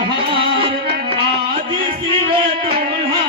हार आज शिव दूल्हा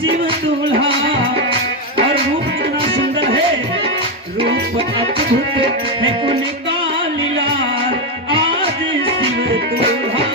शिव दूल्हा। और रूप कितना सुंदर है, रूप अद्भुत है उनका लीलार आज शिव दूल्हा।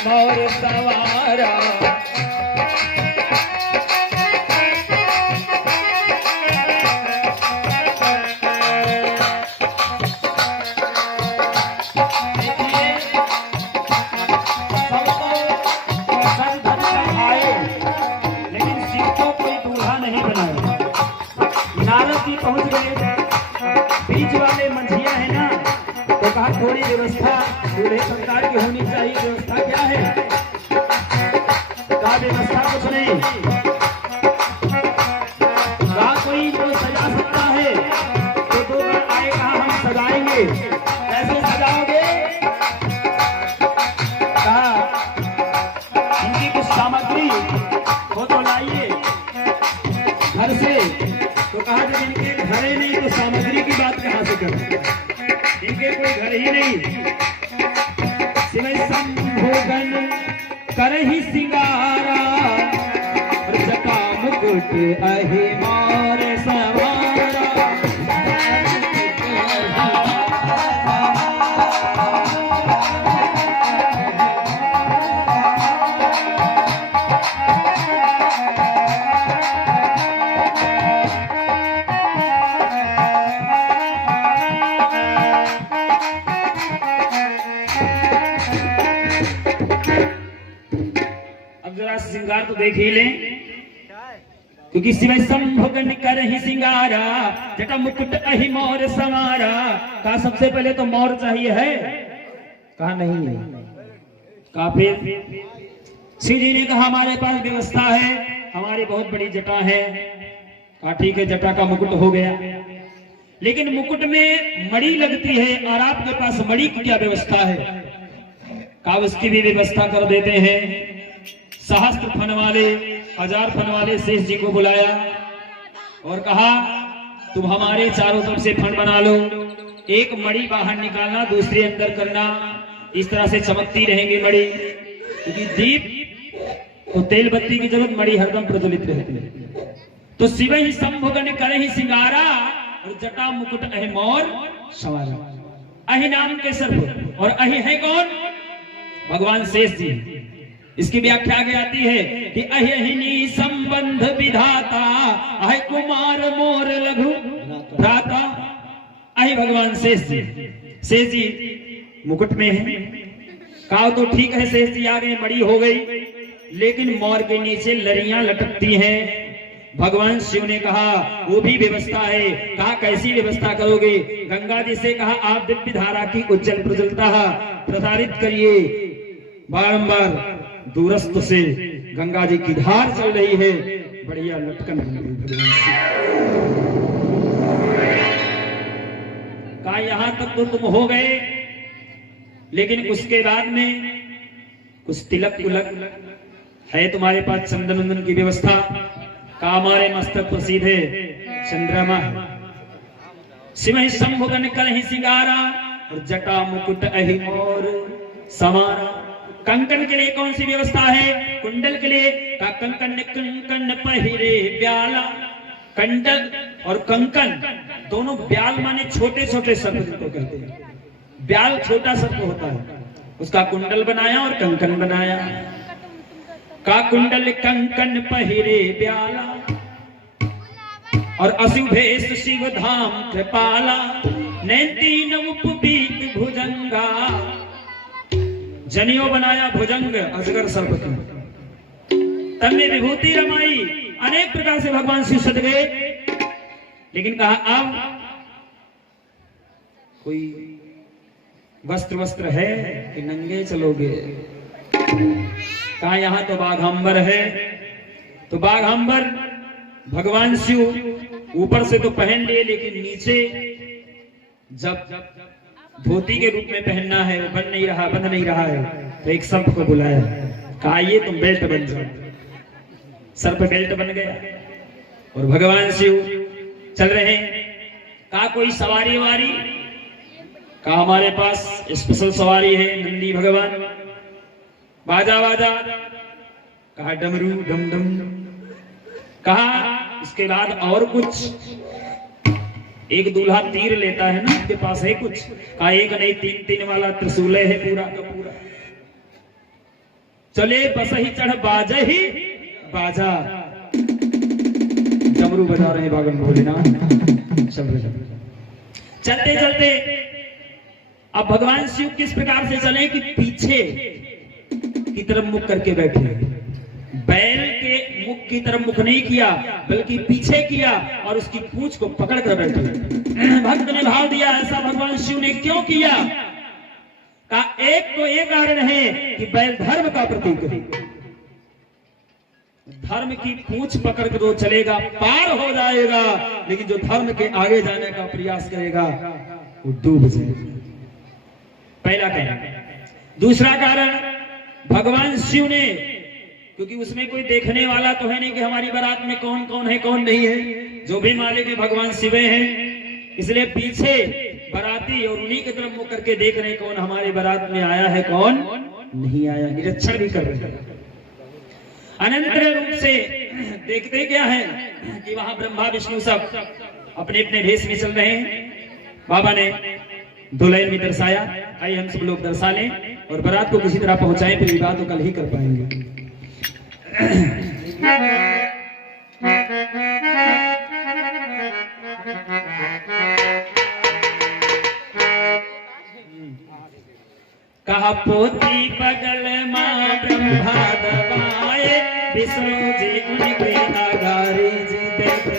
मोर सवारा लेकिन शिव को कोई दूल्हा नहीं बनाया। नारद जी पहुंच गए, बीच वाले मंझिया है ना, तो कहा थोड़ी व्यवस्था दूल्हे सरकार की होनी चाहिए। व्यवस्था क्या है? कहा व्यवस्था कुछ नहीं, कहा कोई तो सजा सकता है तो दो बार आए, कहा हम सजाएंगे। कैसे सजाओगे? कहा इनकी कुछ सामग्री वो तो लाइए घर से। तो कहा जब इनके घर ही नहीं तो सामग्री की बात कहां से करें? इनके कोई घर ही नहीं। शिव संभोगन करहि सिंगारा जटा मुकुट अहि मोर सवारा। श्रृंगार तो देख ही लें, क्योंकि शिव संभोगन करहि सिंगारा जटा मुकुट अहि मोर सवारा। कहा सबसे पहले तो मोर चाहिए है? कहा नहीं है। कहा फिर? शिव जी ने कहा हमारे पास व्यवस्था है, हमारी बहुत बड़ी जटा है। कहा ठीक है, जटा का मुकुट हो गया, लेकिन मुकुट में मणि लगती है और आपके पास मणि की क्या व्यवस्था है? कहा उसकी भी व्यवस्था कर देते हैं। सहस्त्र फन वाले, 1000 फन वाले शेष जी को बुलाया और कहा तुम हमारे चारों तरफ से फन बना लो, एक मणि बाहर निकालना, दूसरी अंदर करना, इस तरह से चमकती रहेंगी मणि। क्योंकि दीप तो तेल बत्ती की जरूरत, मणि हरदम प्रज्वलित रहती है। तो शिव ही संभोगन करहि सिंगारा और जटा मुकुट अहि मोर सवारा। अहि नाम के सर्व और अहि है कौन? भगवान शेष जी। इसकी व्याख्या आगे आती है कि अहिनी संबंध विधाता अहि कुमार मोर लघु भ्राता। अहि भगवान शेष जी। शेष जी मुकुट में है। कहा तो ठीक है, शेष जी आ गए, मणि हो गई, लेकिन मोर के नीचे लड़ियां लटकती हैं, भगवान शिव ने कहा वो भी व्यवस्था है। कहा कैसी व्यवस्था करोगे? गंगा जी से कहा आप दिव्य धारा की उज्जवल प्रज्वलता प्रसारित करिए। बारंबार दूरस्थ से गंगा जी की धार चल रही है, बढ़िया लटकन बन गई भगवान शिव। कहा यहां तक तो तुम हो गए, लेकिन उसके बाद में कुछ तिलक कुलक है तुम्हारे पास, चंदन वंदन की व्यवस्था? का हमारे मस्तक पर सीधे चंद्रमा सिमहि शंभुगन करहि सिंगारा और जटा मुकुट अहि मोर समारा। कंकन के लिए कौन सी व्यवस्था है? कुंडल के लिए का कंकन कंकन पहिरे ब्याला। कंडल और कंकन दोनों, ब्याल माने छोटे छोटे सर्प जिनको कहते हैं, ब्याल छोटा सर्प होता है, उसका कुंडल बनाया और कंकन बनाया। का कुंडल कंकन पहिरे ब्याला और अशुभेश शिव धाम कृपाला। नैतीन उपबीत भुजंगा, जनियो बनाया भुजंग अजगर सर्प की। तब में विभूति रमाई, अनेक प्रकार से भगवान शिव सज गए। लेकिन कहा अब कोई वस्त्र है कि नंगे चलोगे? कहा यहां तो बाघांबर है। तो बाघांबर भगवान शिव ऊपर से तो पहन लिए, लेकिन नीचे जब धोती के रूप में पहनना है वो बन नहीं रहा है, तो एक सर्प को बुलाया। कहा ये तुम बेल्ट बन जाओ। सर्प बेल्ट बन गया और भगवान शिव चल रहे हैं। कहा कोई सवारी वारी? कहा हमारे पास स्पेशल सवारी है, नंदी भगवान। बाजा बाजा, कहा डमरू डम डम। कहा इसके बाद और कुछ? एक दूल्हा तीर लेता है ना, उसके पास है कुछ? कहा एक नहीं, तीन तीन वाला त्रिशूल है पूरा का पूरा। चले बस ही चढ़ बाजा ही बाजा, डमरू बजा रहे बागन भोलेनाथ। चलते चलते अब भगवान शिव किस प्रकार से चले कि पीछे की तरफ मुख करके बैठे, बैल के मुख की तरफ मुख नहीं किया बल्कि पीछे किया और उसकी पूंछ को पकड़ कर बैठे। भक्त ने भाव दिया ऐसा भगवान शिव ने क्यों किया? का एक तो ये कारण है कि बैल धर्म का प्रतीक है। धर्म की पूंछ पकड़ कर जो चलेगा पार हो जाएगा, लेकिन जो धर्म के आगे जाने का प्रयास करेगा वो डूब जाएगा। पहला कारण। दूसरा कारण, भगवान शिव ने, क्योंकि उसमें कोई देखने वाला तो है नहीं कि हमारी बारात में कौन कौन है कौन नहीं है, जो भी मालिक है भगवान शिव हैं, इसलिए पीछे बाराती और उन्हीं की तरफ मुख करके देख रहे कौन हमारी बारात में आया है कौन नहीं आया, निरीक्षण भी कर रहे हैं। अनंतर रूप से देखते क्या है कि वहां ब्रह्मा विष्णु सब अपने अपने भेष में चल रहे हैं। बाबा ने दुल्हन भी दर्शाया, आइए हम सब लोग दर्शा लें और बारात को किसी तरह पहुंचाएं, फिर विवाह तो कल ही कर पाएंगे। कहा पोती बगल मां ब्रह्मा दबाए, विष्णु जी उनके आगारी जी देते।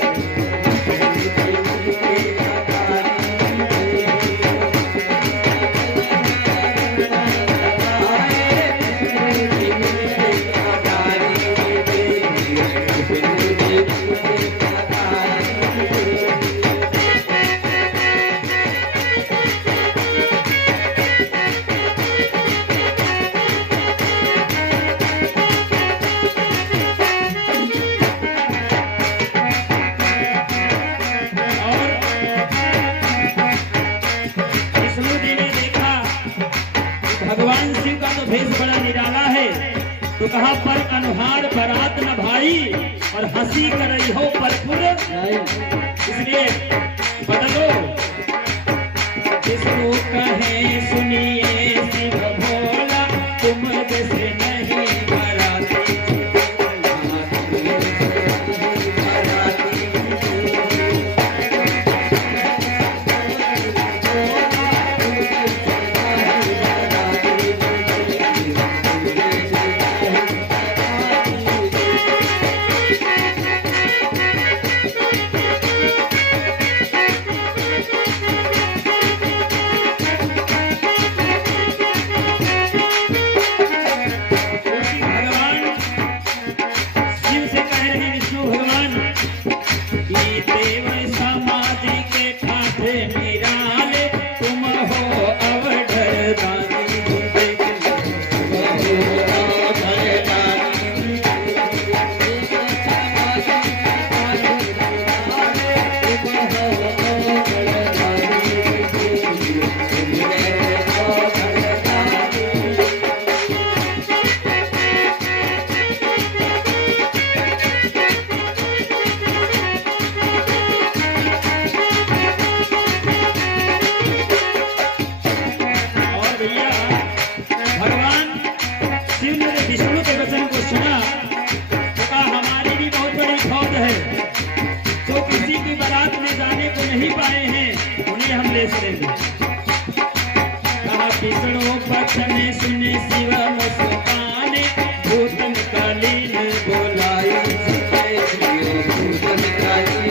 भगवान शिव का तो भेष बड़ा निराला है, तो कहा पर अनुहार बरात न भाई और हंसी कर रही हो परपुर, इसलिए बदलो। जिसको कहे सुनिए शिव भोला, तुम जैसे नहीं बराती। सुने सुने शिव मुस्काने भूतन कालीन बोलाई भूतन कालीन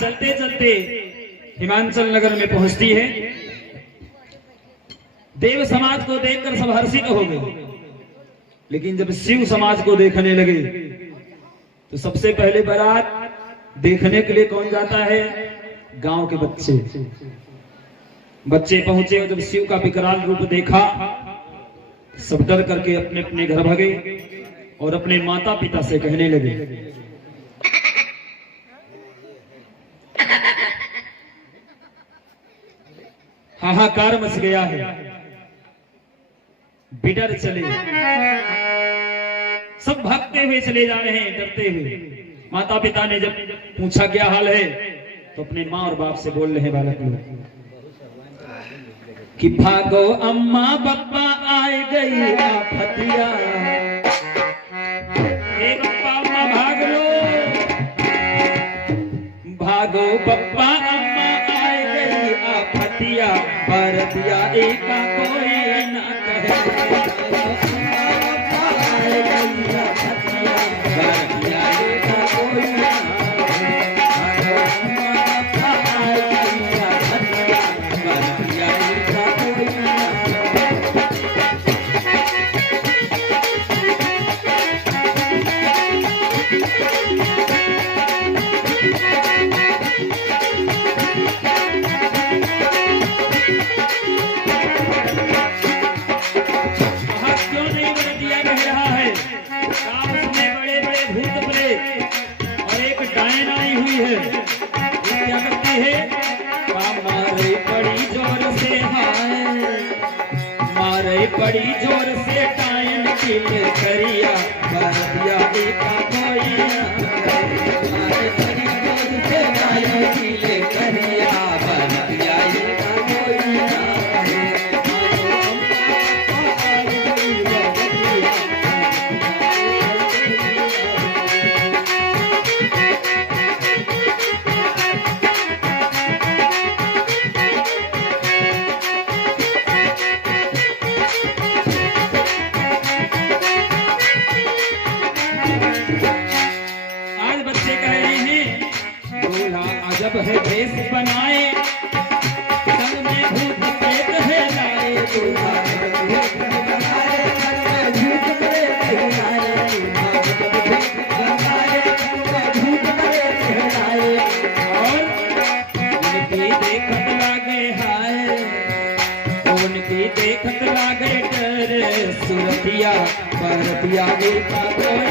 चलते चलते हिमांचल नगर में पहुंचती है। देव समाज को देखकर सब हर्षित हो गए, लेकिन जब शिव समाज को देखने लगे तो सबसे पहले बारात देखने के लिए कौन जाता है? गांव के बच्चे पहुंचे और जब शिव का विकराल रूप देखा सब डर करके अपने अपने घर भागे और अपने माता पिता से कहने लगे हाहाकार मच गया है, बिडर चले। सब भागते हुए चले जा रहे हैं डरते हुए। माता पिता ने जब पूछा क्या हाल है तो अपने माँ और बाप से बोल रहे बालक लोग कि भागो अम्मा बप्पा आए गई आफतिया। बप्पा अम्मा भाग लो, भागो बप्पा अम्मा आए गई आफतिया। भारतिया एका कोई ना कहे आए गई आफतिया। भारतिया एका कोई ना बड़ी जोर से टायन किल करिया। भारतिया एका कोई ना बड़ी जोर से टायन किल करिया। भारतिया एका कोई ना जब है भेष बनाए संग में भूत प्रेत है लाए। दूल्हा और उनकी देखत लागे हाय, उनकी देखत लागे डर सुरतिया। भारतिया एका कोई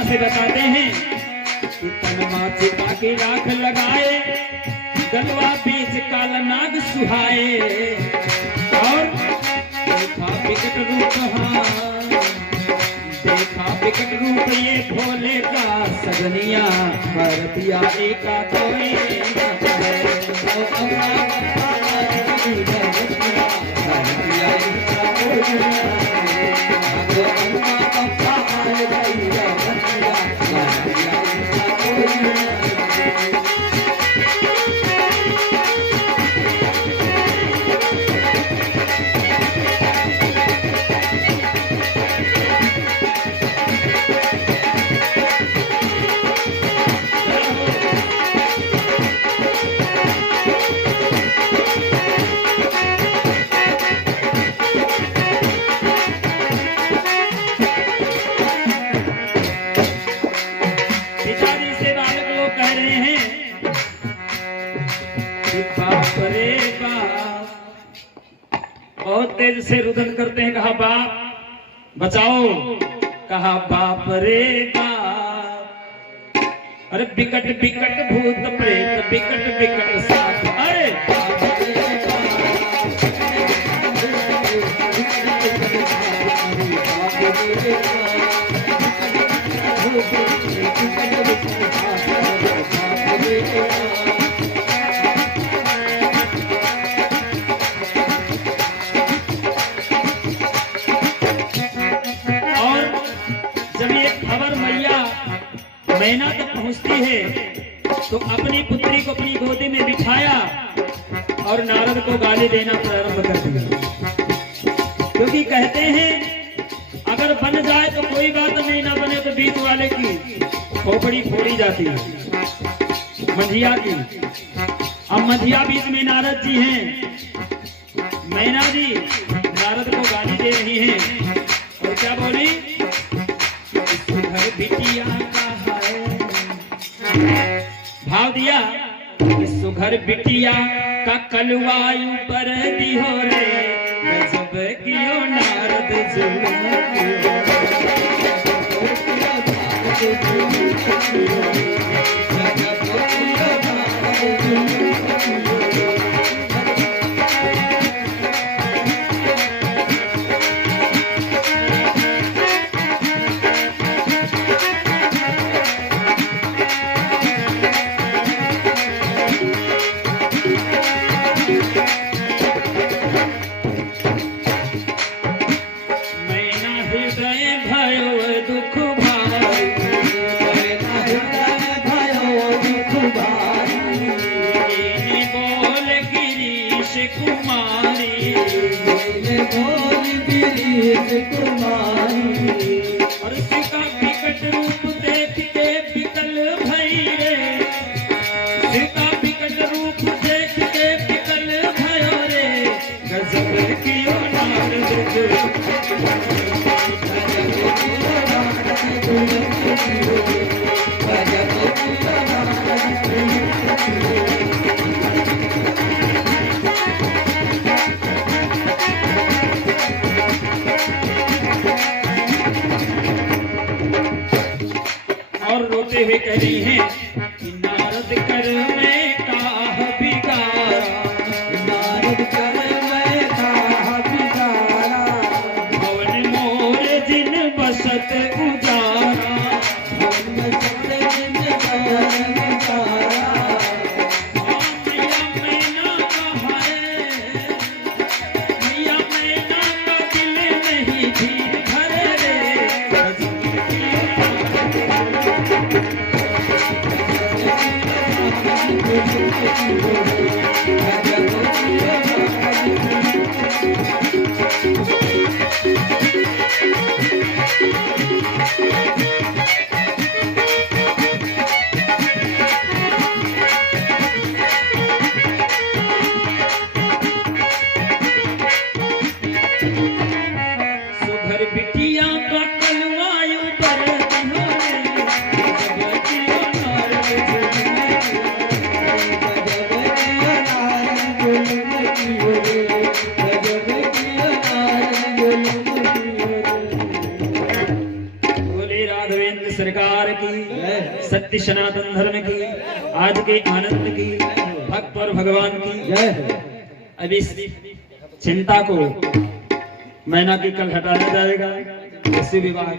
से बताते हैं कि चश्मा छिपा के राख लगाए, गलवा बीच काला नाग सुहाए, और देखा विकट रूप, हाँ देखा विकट रूप ये भोले का, सजनिया कर दिया एका कोई बहुत तेज से रुदन करते हैं। कहा बाप बचाओ, कहा बाप रे बाप, अरे बिकट बिकट भूत प्रेत बिकट बिकट साथ, अरे मैना तक पहुंचती है तो अपनी पुत्री को अपनी गोदी में बिठाया और नारद को गाली देना प्रारंभ कर दिया, क्योंकि कहते हैं अगर बन जाए तो कोई बात नहीं, ना बने तो बीच वाले की खोपड़ी फोड़ी जाती है, मंझिया की। अब मंझिया बीच में नारद जी हैं, मैना जी नारद को गाली दे रही हैं और क्या बोली, घर बिटिया भाव दिया, सुघर बिटिया का कलवायु पर दियो रे, गजब कियो नारद जुल्म कियो, हुए कह रही हैं कि नारद कर में काह बिगाड़ा, नारद कर में काह बिगाड़ा, भवन मोर जिन बसत उजारा, भवन बसत जिन उजारा, मैया मैना कहा है, मैया मैना का दिल नहीं धीर भरे रे, सुघर बिटिया का कलवायु पर दियो सत्य सनातन धर्म की, आज के आनंद की, भक्त और भगवान की जय हो। अब इस चिंता को मैना की कल हटाया जाएगा। इसी विवाह